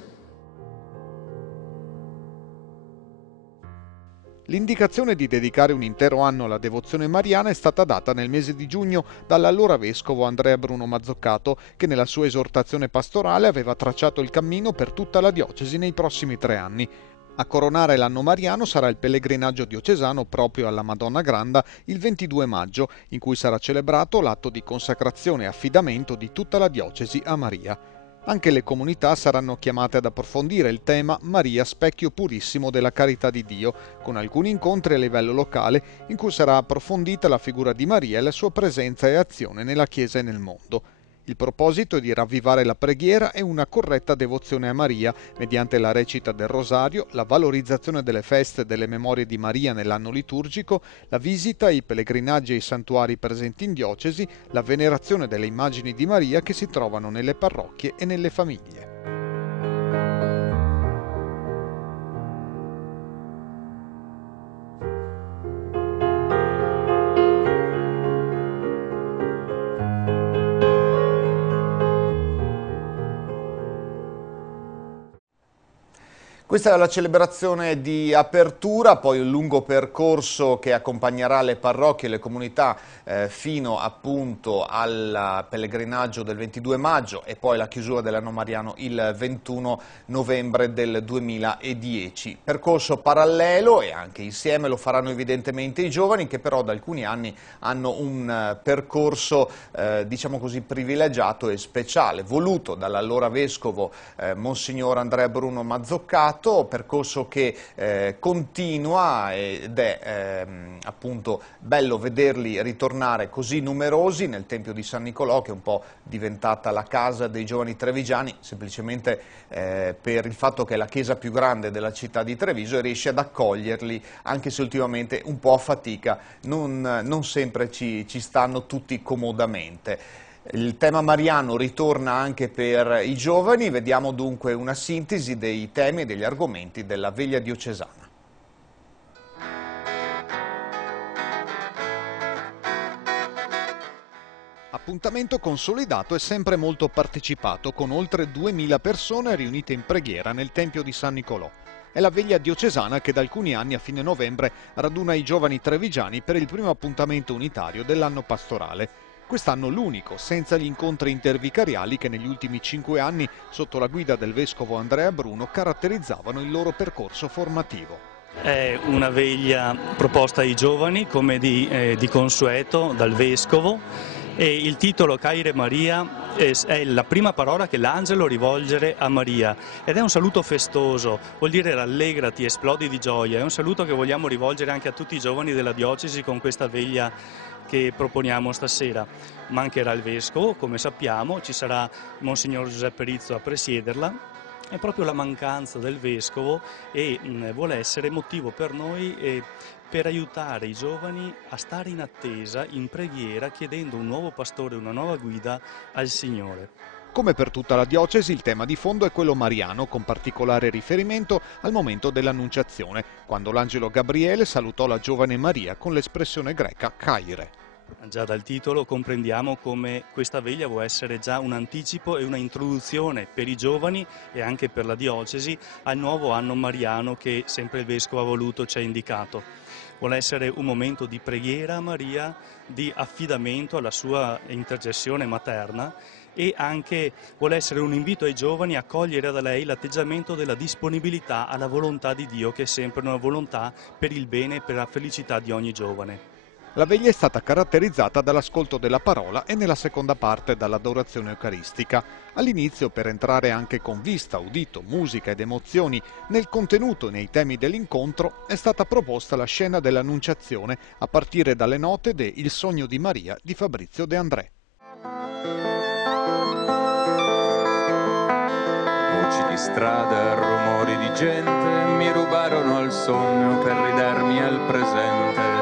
L'indicazione di dedicare un intero anno alla devozione mariana è stata data nel mese di giugno dall'allora vescovo Andrea Bruno Mazzoccato, che nella sua esortazione pastorale aveva tracciato il cammino per tutta la diocesi nei prossimi 3 anni. A coronare l'anno mariano sarà il pellegrinaggio diocesano proprio alla Madonna Granda il 22 maggio, in cui sarà celebrato l'atto di consacrazione e affidamento di tutta la diocesi a Maria. Anche le comunità saranno chiamate ad approfondire il tema Maria, specchio purissimo della carità di Dio, con alcuni incontri a livello locale in cui sarà approfondita la figura di Maria e la sua presenza e azione nella Chiesa e nel mondo. Il proposito è di ravvivare la preghiera e una corretta devozione a Maria mediante la recita del rosario, la valorizzazione delle feste e delle memorie di Maria nell'anno liturgico, la visita ai pellegrinaggi e ai santuari presenti in diocesi, la venerazione delle immagini di Maria che si trovano nelle parrocchie e nelle famiglie. Questa è la celebrazione di apertura, poi un lungo percorso che accompagnerà le parrocchie e le comunità fino appunto al pellegrinaggio del 22 maggio e poi la chiusura dell'anno mariano il 21 novembre del 2010. Percorso parallelo e anche insieme lo faranno evidentemente i giovani, che però da alcuni anni hanno un percorso diciamo così privilegiato e speciale, voluto dall'allora vescovo Monsignor Andrea Bruno Mazzoccato, percorso che continua ed è appunto bello vederli ritornare così numerosi nel Tempio di San Nicolò, che è un po' diventata la casa dei giovani trevigiani, semplicemente per il fatto che è la chiesa più grande della città di Treviso e riesce ad accoglierli, anche se ultimamente un po' a fatica, non sempre ci stanno tutti comodamente. Il tema mariano ritorna anche per i giovani, vediamo dunque una sintesi dei temi e degli argomenti della veglia diocesana. Appuntamento consolidato e sempre molto partecipato, con oltre 2000 persone riunite in preghiera nel Tempio di San Nicolò. È la veglia diocesana che da alcuni anni a fine novembre raduna i giovani trevigiani per il primo appuntamento unitario dell'anno pastorale. Quest'anno l'unico, senza gli incontri intervicariali che negli ultimi 5 anni, sotto la guida del vescovo Andrea Bruno, caratterizzavano il loro percorso formativo. È una veglia proposta ai giovani, come di consueto, dal vescovo, e il titolo Caire Maria è la prima parola che l'angelo rivolge a Maria ed è un saluto festoso, vuol dire rallegrati, esplodi di gioia, è un saluto che vogliamo rivolgere anche a tutti i giovani della diocesi con questa veglia che proponiamo stasera. Mancherà il vescovo, come sappiamo, ci sarà Monsignor Giuseppe Rizzo a presiederla. È proprio la mancanza del vescovo e vuole essere motivo per noi per aiutare i giovani a stare in attesa, in preghiera, chiedendo un nuovo pastore, una nuova guida al Signore. Come per tutta la diocesi, il tema di fondo è quello mariano, con particolare riferimento al momento dell'Annunciazione, quando l'angelo Gabriele salutò la giovane Maria con l'espressione greca Caire. Già dal titolo comprendiamo come questa veglia vuole essere già un anticipo e una introduzione per i giovani e anche per la diocesi al nuovo anno mariano che sempre il vescovo ha voluto, ci ha indicato. vuole essere un momento di preghiera a Maria, di affidamento alla sua intercessione materna, e anche vuole essere un invito ai giovani a cogliere da lei l'atteggiamento della disponibilità alla volontà di Dio, che è sempre una volontà per il bene e per la felicità di ogni giovane. La veglia è stata caratterizzata dall'ascolto della parola e nella seconda parte dall'adorazione eucaristica. All'inizio, per entrare anche con vista, udito, musica ed emozioni nel contenuto e nei temi dell'incontro, è stata proposta la scena dell'Annunciazione a partire dalle note de Il sogno di Maria di Fabrizio De André. Voci di strada, rumori di gente mi rubarono il sogno per ridarmi al presente.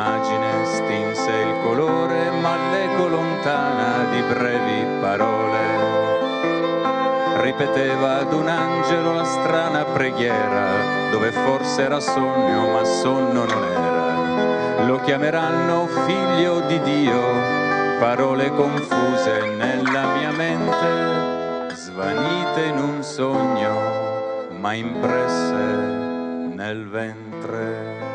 L'immagine stinse il colore, ma l'eco lontana di brevi parole ripeteva ad un angelo la strana preghiera, dove forse era sogno, ma sonno non era. Lo chiameranno figlio di Dio, parole confuse nella mia mente, svanite in un sogno, ma impresse nel ventre.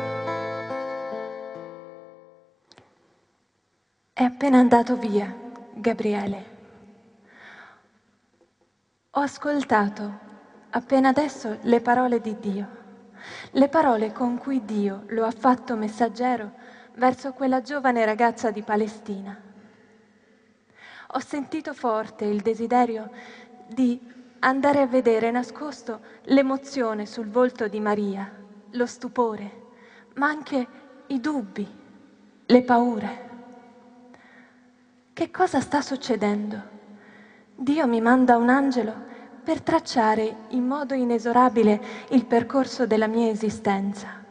È appena andato via, Gabriele. Ho ascoltato appena adesso le parole di Dio, le parole con cui Dio lo ha fatto messaggero verso quella giovane ragazza di Palestina. Ho sentito forte il desiderio di andare a vedere nascosto l'emozione sul volto di Maria, lo stupore, ma anche i dubbi, le paure. Che cosa sta succedendo? Dio mi manda un angelo per tracciare in modo inesorabile il percorso della mia esistenza.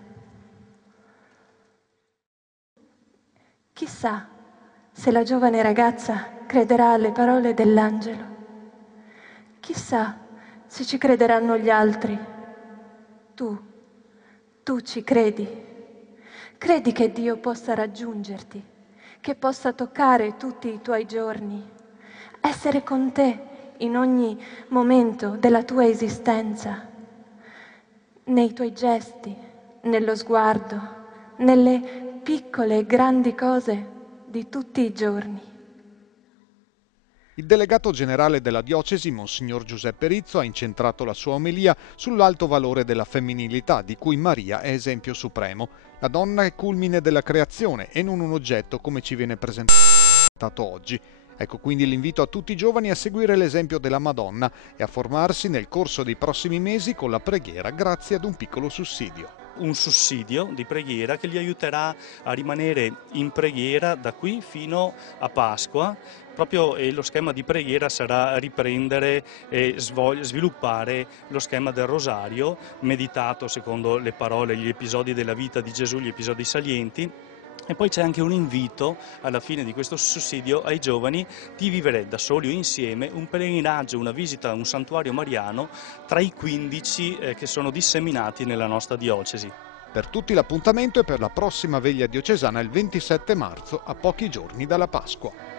Chissà se la giovane ragazza crederà alle parole dell'angelo. Chissà se ci crederanno gli altri. Tu ci credi? Credi che Dio possa raggiungerti? Che possa toccare tutti i tuoi giorni, essere con te in ogni momento della tua esistenza, nei tuoi gesti, nello sguardo, nelle piccole e grandi cose di tutti i giorni. Il delegato generale della diocesi, Monsignor Giuseppe Rizzo, ha incentrato la sua omelia sull'alto valore della femminilità, di cui Maria è esempio supremo. La donna è culmine della creazione e non un oggetto come ci viene presentato oggi. Ecco quindi l'invito a tutti i giovani a seguire l'esempio della Madonna e a formarsi nel corso dei prossimi mesi con la preghiera grazie ad un piccolo sussidio. Un sussidio di preghiera che li aiuterà a rimanere in preghiera da qui fino a Pasqua. Proprio lo schema di preghiera sarà riprendere e sviluppare lo schema del rosario, meditato secondo le parole, gli episodi della vita di Gesù, gli episodi salienti. E poi c'è anche un invito alla fine di questo sussidio ai giovani di vivere da soli o insieme un pellegrinaggio, una visita a un santuario mariano tra i 15 che sono disseminati nella nostra diocesi. Per tutti l'appuntamento è per la prossima veglia diocesana il 27 marzo, a pochi giorni dalla Pasqua.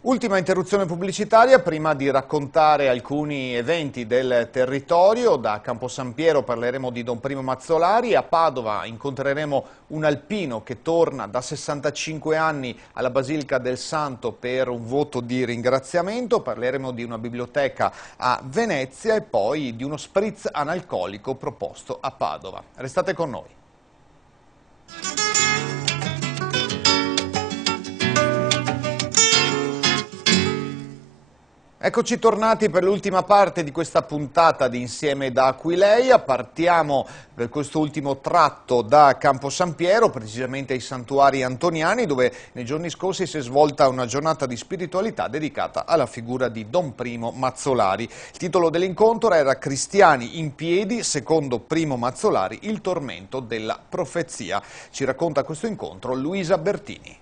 Ultima interruzione pubblicitaria prima di raccontare alcuni eventi del territorio. Da Campo San Piero parleremo di Don Primo Mazzolari, a Padova incontreremo un alpino che torna da 65 anni alla Basilica del Santo per un voto di ringraziamento, parleremo di una biblioteca a Venezia e poi di uno spritz analcolico proposto a Padova. Restate con noi. Eccoci tornati per l'ultima parte di questa puntata di Insieme da Aquileia. Partiamo per questo ultimo tratto da Campo San Piero, precisamente ai santuari antoniani, dove nei giorni scorsi si è svolta una giornata di spiritualità dedicata alla figura di Don Primo Mazzolari. Il titolo dell'incontro era Cristiani in piedi, secondo Primo Mazzolari, il tormento della profezia. Ci racconta questo incontro Luisa Bertini.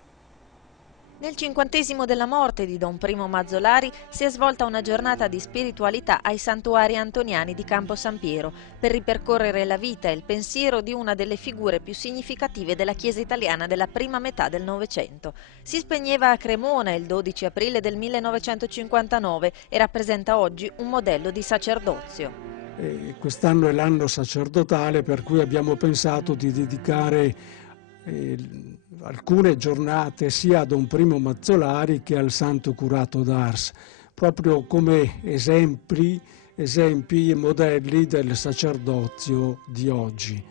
Nel 50° della morte di Don Primo Mazzolari si è svolta una giornata di spiritualità ai santuari antoniani di Campo San Piero per ripercorrere la vita e il pensiero di una delle figure più significative della Chiesa italiana della prima metà del Novecento. Si spegneva a Cremona il 12 aprile del 1959 e rappresenta oggi un modello di sacerdozio. Quest'anno è l'anno sacerdotale, per cui abbiamo pensato di dedicare alcune giornate sia a Don Primo Mazzolari che al Santo Curato d'Ars, proprio come esempi e modelli del sacerdozio di oggi.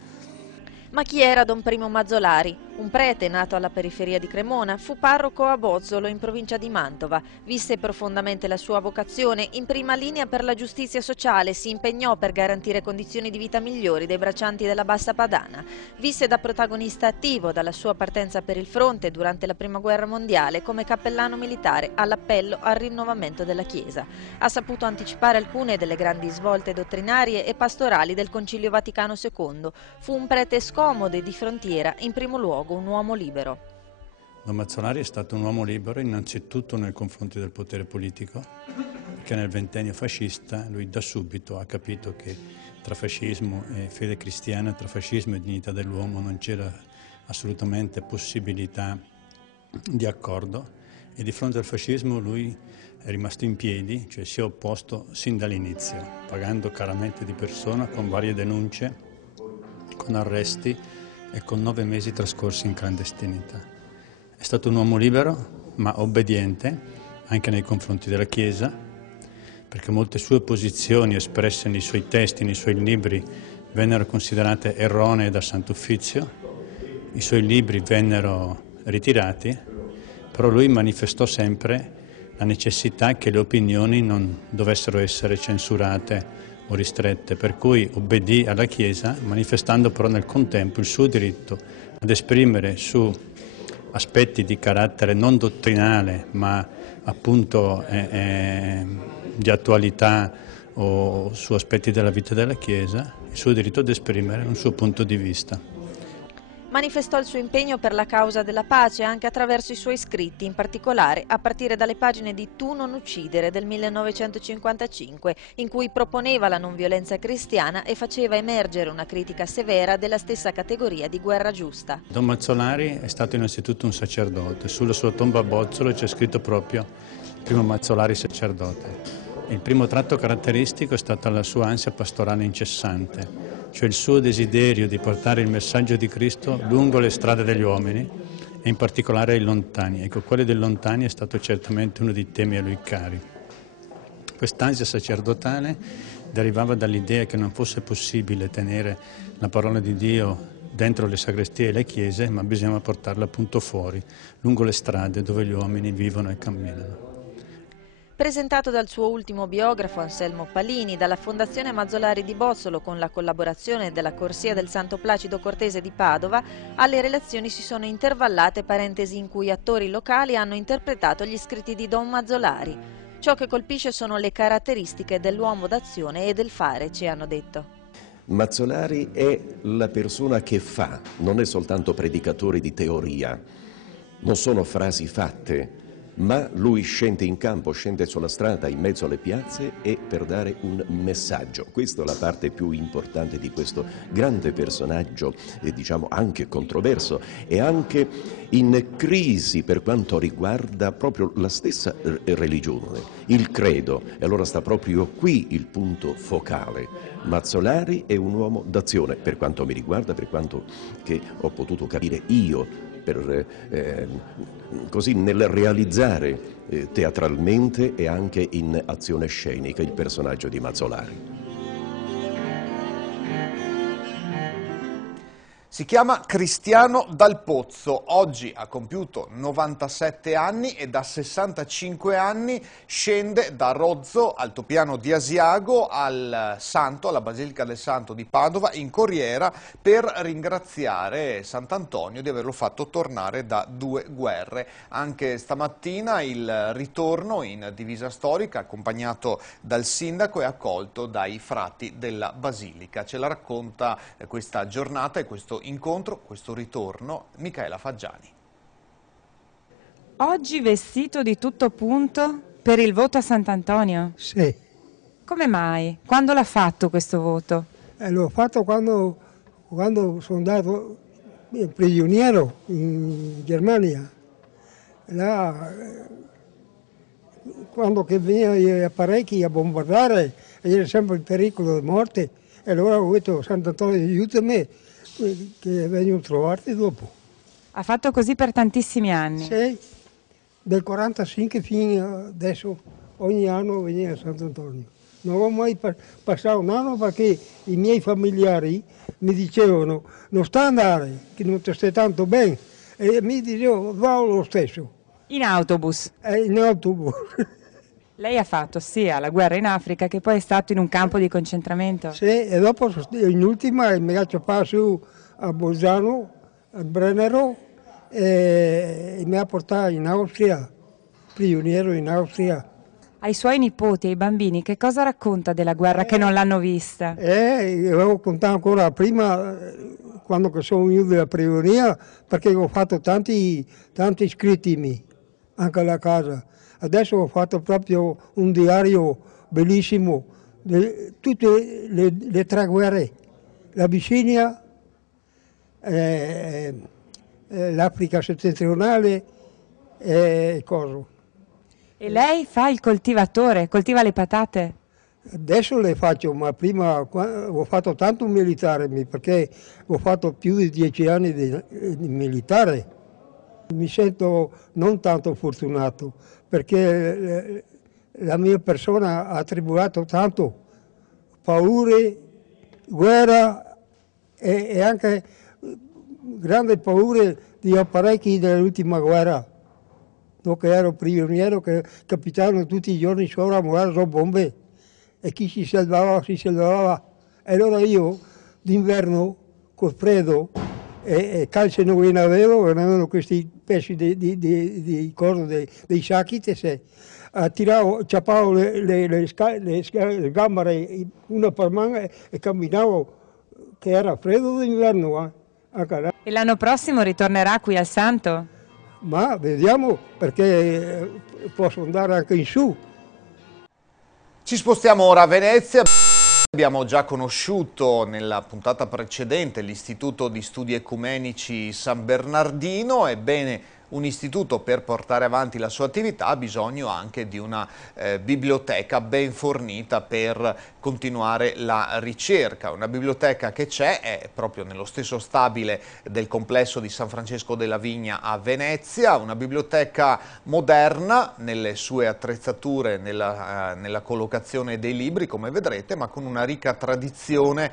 Ma chi era Don Primo Mazzolari? Un prete nato alla periferia di Cremona, fu parroco a Bozzolo in provincia di Mantova. Visse profondamente la sua vocazione, in prima linea per la giustizia sociale, si impegnò per garantire condizioni di vita migliori dei braccianti della Bassa Padana. Visse da protagonista attivo dalla sua partenza per il fronte durante la Prima Guerra Mondiale come cappellano militare all'appello al rinnovamento della Chiesa. Ha saputo anticipare alcune delle grandi svolte dottrinarie e pastorali del Concilio Vaticano II. Fu un prete scomodo e di frontiera, in primo luogo un uomo libero. Don Mazzolari è stato un uomo libero innanzitutto nei confronti del potere politico, perché nel ventennio fascista lui da subito ha capito che tra fascismo e fede cristiana, tra fascismo e dignità dell'uomo non c'era assolutamente possibilità di accordo, e di fronte al fascismo lui è rimasto in piedi, cioè si è opposto sin dall'inizio, pagando caramente di persona con varie denunce, con arresti e con 9 mesi trascorsi in clandestinità. È stato un uomo libero, ma obbediente anche nei confronti della Chiesa, perché molte sue posizioni espresse nei suoi testi, nei suoi libri, vennero considerate erronee dal Sant'Uffizio. I suoi libri vennero ritirati, però lui manifestò sempre la necessità che le opinioni non dovessero essere censurate o ristrette, per cui obbedì alla Chiesa, manifestando però nel contempo il suo diritto ad esprimere su aspetti di carattere non dottrinale, ma appunto di attualità o su aspetti della vita della Chiesa, il suo diritto ad esprimere un suo punto di vista. Manifestò il suo impegno per la causa della pace anche attraverso i suoi scritti, in particolare a partire dalle pagine di Tu non uccidere del 1955, in cui proponeva la non violenza cristiana e faceva emergere una critica severa della stessa categoria di guerra giusta. Don Mazzolari è stato innanzitutto un sacerdote. Sulla sua tomba a Bozzolo c'è scritto proprio Primo Mazzolari sacerdote. Il primo tratto caratteristico è stata la sua ansia pastorale incessante, cioè il suo desiderio di portare il messaggio di Cristo lungo le strade degli uomini e in particolare ai lontani. Ecco, quello dei lontani è stato certamente uno dei temi a lui cari. Quest'ansia sacerdotale derivava dall'idea che non fosse possibile tenere la parola di Dio dentro le sagrestie e le chiese, ma bisognava portarla appunto fuori, lungo le strade dove gli uomini vivono e camminano. Presentato dal suo ultimo biografo Anselmo Palini, dalla Fondazione Mazzolari di Bozzolo con la collaborazione della Corsia del Santo Placido Cortese di Padova, alle relazioni si sono intervallate parentesi in cui attori locali hanno interpretato gli scritti di Don Mazzolari. Ciò che colpisce sono le caratteristiche dell'uomo d'azione e del fare, ci hanno detto. Mazzolari è la persona che fa, non è soltanto predicatore di teoria, non sono frasi fatte, ma lui scende in campo, scende sulla strada, in mezzo alle piazze e per dare un messaggio. Questa è la parte più importante di questo grande personaggio, diciamo anche controverso e anche in crisi per quanto riguarda proprio la stessa religione, il credo. E allora sta proprio qui il punto focale. Mazzolari è un uomo d'azione, per quanto mi riguarda, per quanto che ho potuto capire io, così nel realizzare teatralmente e anche in azione scenica il personaggio di Mazzolari. Si chiama Cristiano Dal Pozzo, oggi ha compiuto 97 anni e da 65 anni scende da Rozzo, Altopiano di Asiago, al Santo, alla Basilica del Santo di Padova, in corriera, per ringraziare Sant'Antonio di averlo fatto tornare da 2 guerre. Anche stamattina il ritorno in divisa storica, accompagnato dal sindaco e accolto dai frati della Basilica. Ce la racconta questa giornata e questo incontro, questo ritorno, Micaela Faggiani. Oggi vestito di tutto punto per il voto a Sant'Antonio? Sì. Come mai? Quando l'ha fatto questo voto? L'ho fatto quando sono andato prigioniero in Germania. Là, quando che venivano gli apparecchi a bombardare, era sempre il pericolo di morte, e allora ho detto: Sant'Antonio, aiutami, che vengono trovati dopo. Ha fatto così per tantissimi anni? Sì, del 45 fino adesso, ogni anno veniva a Sant'Antonio. Non ho mai passato un anno perché i miei familiari mi dicevano: non sta a andare, che non ti stai tanto bene, e mi dicevano: va lo stesso. In autobus? In autobus. Lei ha fatto sia la guerra in Africa che poi è stato in un campo di concentramento? Sì, e dopo in ultima mi ha passato a Bolzano, a Brennero, e mi ha portato in Austria, prigioniero in Austria. Ai suoi nipoti, ai bambini, che cosa racconta della guerra che non l'hanno vista? Avevo contato ancora prima, quando sono venuto dalla prigionia, perché ho fatto tanti scritti anche alla casa. Adesso ho fatto proprio un diario bellissimo di tutte le 3 guerre, l'Abissinia, l'Africa settentrionale e cosa. E lei fa il coltivatore, coltiva le patate? Adesso le faccio, ma prima ho fatto tanto militare, perché ho fatto più di 10 anni di militare. Mi sento non tanto fortunato, perché la mia persona ha tribulato tanto, paure, guerra e anche grande paure di apparecchi dell'ultima guerra. Dopo che ero prigioniero, che capitavano tutti i giorni sopra a muovere bombe, e chi si salvava. E allora io d'inverno col freddo e calze non ne avevano questi pezzi di corno, dei sacchi, ciappavo le gambere una per mano e camminavo, che era freddo d'inverno. E l'anno prossimo ritornerà qui al Santo? Ma vediamo, perché posso andare anche in su. Ci spostiamo ora a Venezia. Abbiamo già conosciuto nella puntata precedente l'Istituto di Studi Ecumenici San Bernardino. Ebbene, un istituto, per portare avanti la sua attività, ha bisogno anche di una biblioteca ben fornita per continuare la ricerca. Una biblioteca che c'è è proprio nello stesso stabile del complesso di San Francesco della Vigna a Venezia, una biblioteca moderna nelle sue attrezzature, nella collocazione dei libri, come vedrete, ma con una ricca tradizione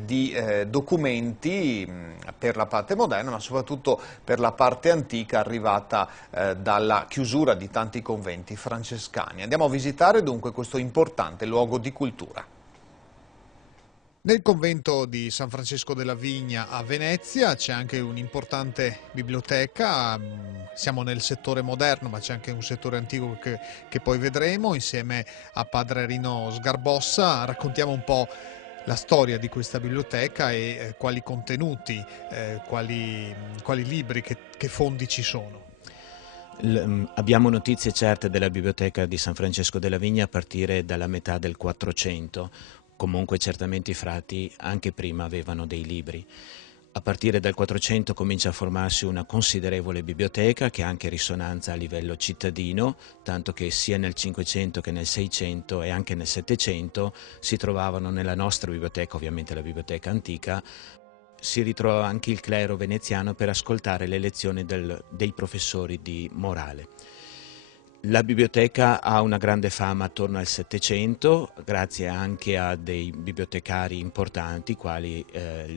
di documenti per la parte moderna, ma soprattutto per la parte antica, arrivata dalla chiusura di tanti conventi francescani. Andiamo a visitare dunque questo importante luogo di cultura. Nel convento di San Francesco della Vigna a Venezia c'è anche un'importante biblioteca, siamo nel settore moderno ma c'è anche un settore antico che poi vedremo. Insieme a padre Rino Sgarbossa raccontiamo un po' la storia di questa biblioteca e quali contenuti, quali libri, che fondi ci sono. Abbiamo notizie certe della biblioteca di San Francesco della Vigna a partire dalla metà del 400, comunque certamente i frati anche prima avevano dei libri. A partire dal 400 comincia a formarsi una considerevole biblioteca che ha anche risonanza a livello cittadino, tanto che sia nel 500 che nel 600 e anche nel 700 si trovavano nella nostra biblioteca, ovviamente la biblioteca antica, si ritrova anche il clero veneziano per ascoltare le lezioni dei professori di morale. La biblioteca ha una grande fama attorno al Settecento, grazie anche a dei bibliotecari importanti, quali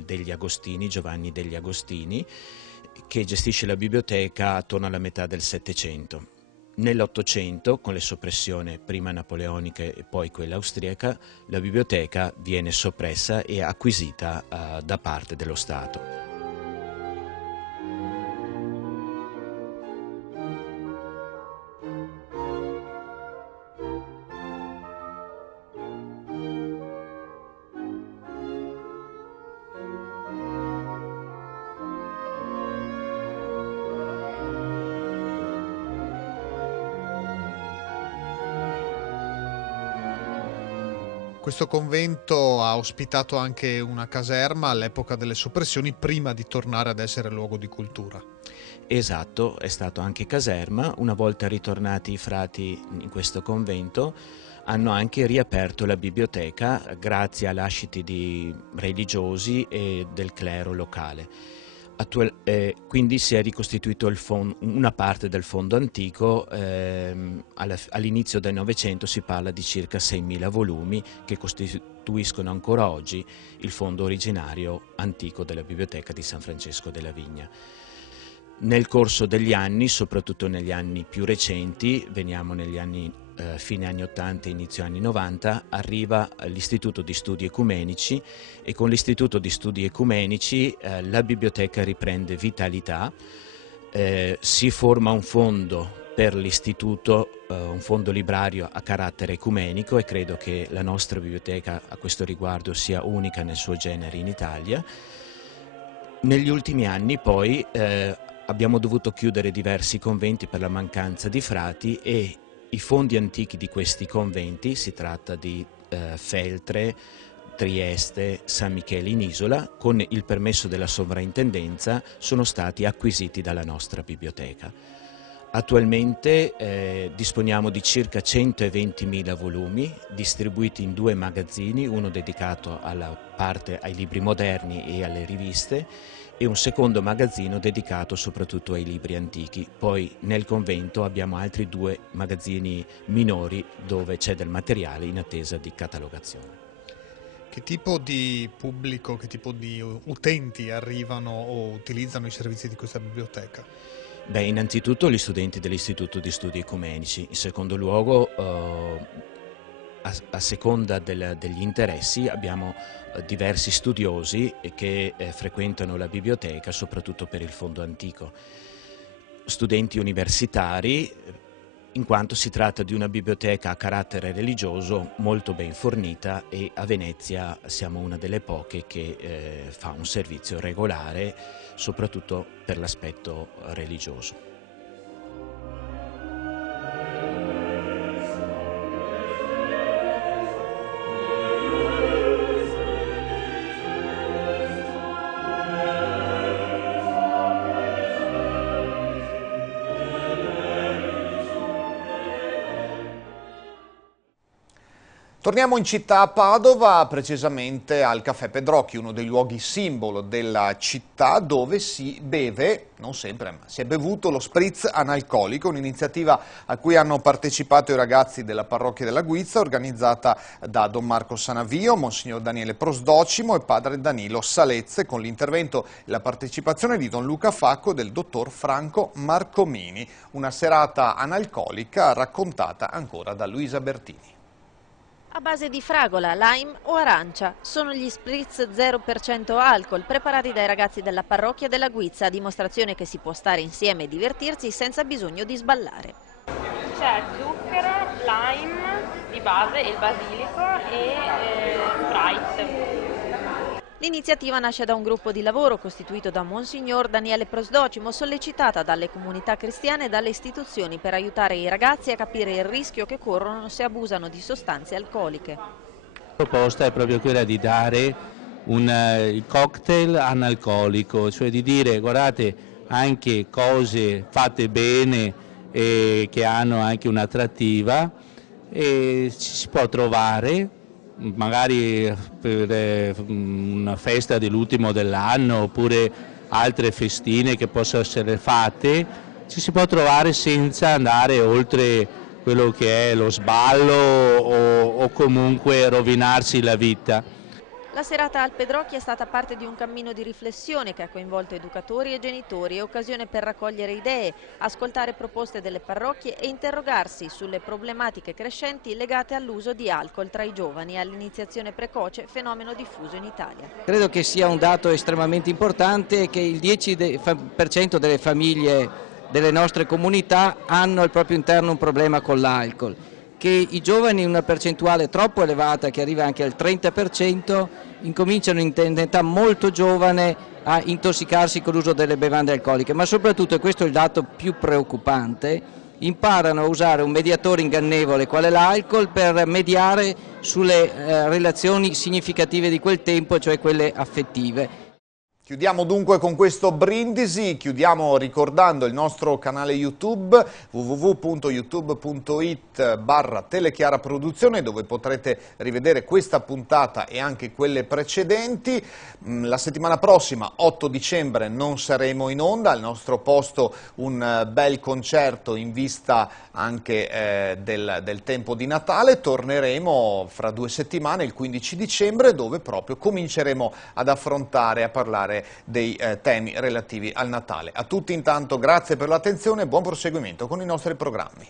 degli Agostini, Giovanni degli Agostini, che gestisce la biblioteca attorno alla metà del Settecento. Nell'Ottocento, con le soppressioni prima napoleoniche e poi quella austriaca, la biblioteca viene soppressa e acquisita da parte dello Stato. Questo convento ha ospitato anche una caserma all'epoca delle soppressioni, prima di tornare ad essere luogo di cultura. Esatto, è stato anche caserma. Una volta ritornati i frati in questo convento hanno anche riaperto la biblioteca grazie a lasciti di religiosi e del clero locale. Quindi si è ricostituito una parte del fondo antico. All'inizio del Novecento si parla di circa 6.000 volumi che costituiscono ancora oggi il fondo originario antico della biblioteca di San Francesco della Vigna. Nel corso degli anni, soprattutto negli anni più recenti, veniamo negli anni fine anni 80 e inizio anni 90, arriva l'Istituto di Studi Ecumenici, e con l'Istituto di Studi Ecumenici la biblioteca riprende vitalità, si forma un fondo per l'istituto, un fondo librario a carattere ecumenico, e credo che la nostra biblioteca a questo riguardo sia unica nel suo genere in Italia. Negli ultimi anni poi abbiamo dovuto chiudere diversi conventi per la mancanza di frati, e i fondi antichi di questi conventi, si tratta di Feltre, Trieste, San Michele in Isola, con il permesso della sovrintendenza sono stati acquisiti dalla nostra biblioteca. Attualmente disponiamo di circa 120.000 volumi distribuiti in 2 magazzini, uno dedicato alla parte ai libri moderni e alle riviste, e un secondo magazzino dedicato soprattutto ai libri antichi. Poi nel convento abbiamo altri 2 magazzini minori dove c'è del materiale in attesa di catalogazione. Che tipo di pubblico, che tipo di utenti arrivano o utilizzano i servizi di questa biblioteca? Beh, innanzitutto gli studenti dell'Istituto di Studi Ecumenici, in secondo luogo a seconda degli interessi abbiamo diversi studiosi che frequentano la biblioteca soprattutto per il fondo antico, studenti universitari, in quanto si tratta di una biblioteca a carattere religioso molto ben fornita, e a Venezia siamo una delle poche che fa un servizio regolare soprattutto per l'aspetto religioso. Torniamo in città a Padova, precisamente al Caffè Pedrocchi, uno dei luoghi simbolo della città, dove si beve, non sempre, ma si è bevuto lo spritz analcolico, un'iniziativa a cui hanno partecipato i ragazzi della parrocchia della Guizza, organizzata da Don Marco Sanavio, Monsignor Daniele Prosdocimo e Padre Danilo Salezze, con l'intervento e la partecipazione di Don Luca Facco e del Dottor Franco Marcomini. Una serata analcolica raccontata ancora da Luisa Bertini. A base di fragola, lime o arancia, sono gli spritz 0% alcol preparati dai ragazzi della parrocchia della Guizza, a dimostrazione che si può stare insieme e divertirsi senza bisogno di sballare. C'è zucchero, lime di base, il basilico e Sprite. L'iniziativa nasce da un gruppo di lavoro costituito da Monsignor Daniele Prosdocimo, sollecitata dalle comunità cristiane e dalle istituzioni per aiutare i ragazzi a capire il rischio che corrono se abusano di sostanze alcoliche. La proposta è proprio quella di dare un cocktail analcolico, cioè di dire guardate anche cose fatte bene e che hanno anche un'attrattiva, e ci si può trovare magari per una festa dell'ultimo dell'anno oppure altre festine che possono essere fatte, ci si può trovare senza andare oltre quello che è lo sballo o comunque rovinarsi la vita. La serata al Pedrocchi è stata parte di un cammino di riflessione che ha coinvolto educatori e genitori, occasione per raccogliere idee, ascoltare proposte delle parrocchie e interrogarsi sulle problematiche crescenti legate all'uso di alcol tra i giovani e all'iniziazione precoce, fenomeno diffuso in Italia. Credo che sia un dato estremamente importante che il 10% delle famiglie delle nostre comunità hanno al proprio interno un problema con l'alcol, che i giovani in una percentuale troppo elevata, che arriva anche al 30%, incominciano in età molto giovane a intossicarsi con l'uso delle bevande alcoliche, ma soprattutto, e questo è il dato più preoccupante, imparano a usare un mediatore ingannevole quale l'alcol per mediare sulle relazioni significative di quel tempo, cioè quelle affettive. Chiudiamo dunque con questo brindisi, chiudiamo ricordando il nostro canale YouTube www.youtube.it/Telechiara Produzione, dove potrete rivedere questa puntata e anche quelle precedenti. La settimana prossima, 8 dicembre, non saremo in onda, al nostro posto un bel concerto in vista anche del tempo di Natale. Torneremo fra 2 settimane, il 15 dicembre, dove proprio cominceremo ad affrontare, a parlare dei temi relativi al Natale. A tutti intanto grazie per l'attenzione e buon proseguimento con i nostri programmi.